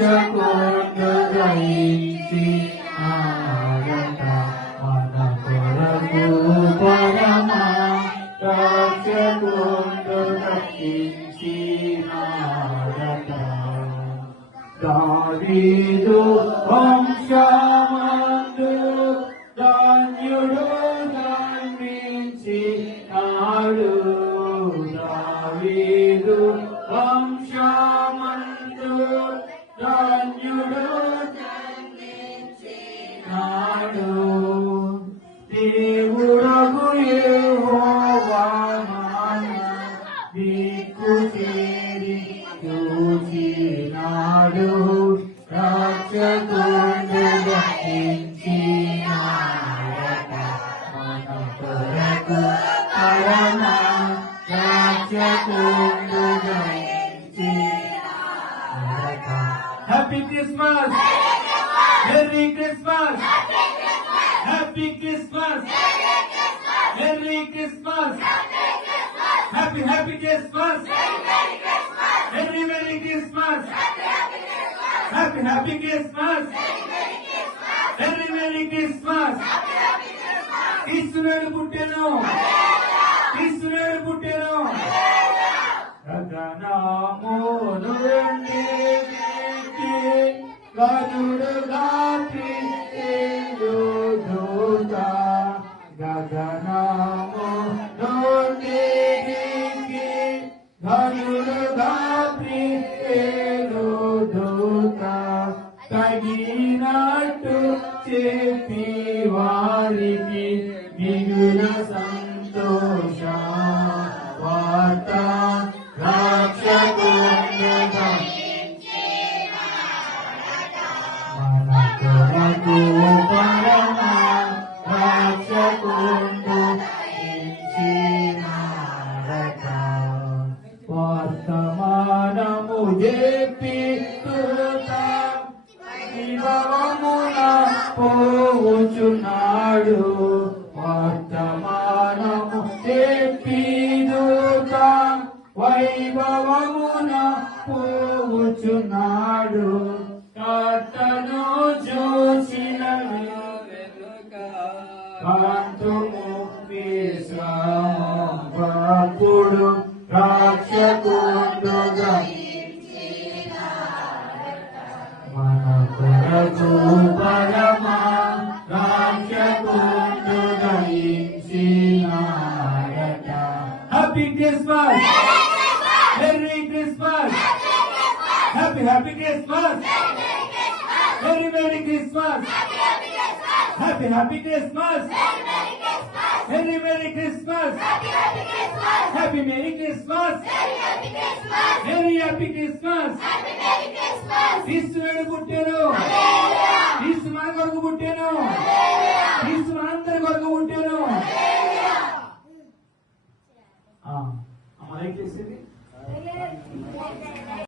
రక్షకుండు దయించి నాడట మన కొరకు పరమా రక్షకుండు దయించి నాడట దావీదు వంశమందు ధన్యుడు జన్మించి నాడు దావీదు వంశమందు ధన్యుడు జన్మించి నాడు దేవుడగు యెహోవా దిక్కు చేరి చూచినాడు రక్షకుండు దయించి నాడట మన కొరకు పరమా రక్షకుండు దయించి నాడట. Happy Christmas, merry Christmas, happy Christmas, merry Christmas, happy happy Christmas, merry merry Christmas, happy happy Christmas, merry merry Christmas. క్రీస్తునాడు పుట్టెను, క్రీస్తునాడు పుట్టెను. గగనము నుండి గరుడుగా ప్రీతియు దూత, గగనము నుండి గరుడుగా ప్రీతియు దూత, తగినట్టు చెప్పి వారికి మిగుల సంతోష వార్త రక్షకుండు దయించి మన కొరకు పరమా రక్షకుండు దయించి నాడట. వర్తమానము చెప్పి దూత వైభవమున పోవుచున్నాడు, వర్తమానము చెప్పి దూత వైభవమున పోవుచున్నాడు. కర్తను చూసిన కాంతుము విశ్రామప్పుడు రక్షకుండు దయించి మన కొరకు పరమా రక్షకుండు దయించి నాడట. Happy Christmas, merry Christmas, happy happy Christmas, merry merry Christmas, happy happy Christmas, merry merry Christmas, happy merry Christmas, merry happy Christmas. క్రీస్తునాడు పుట్టెను.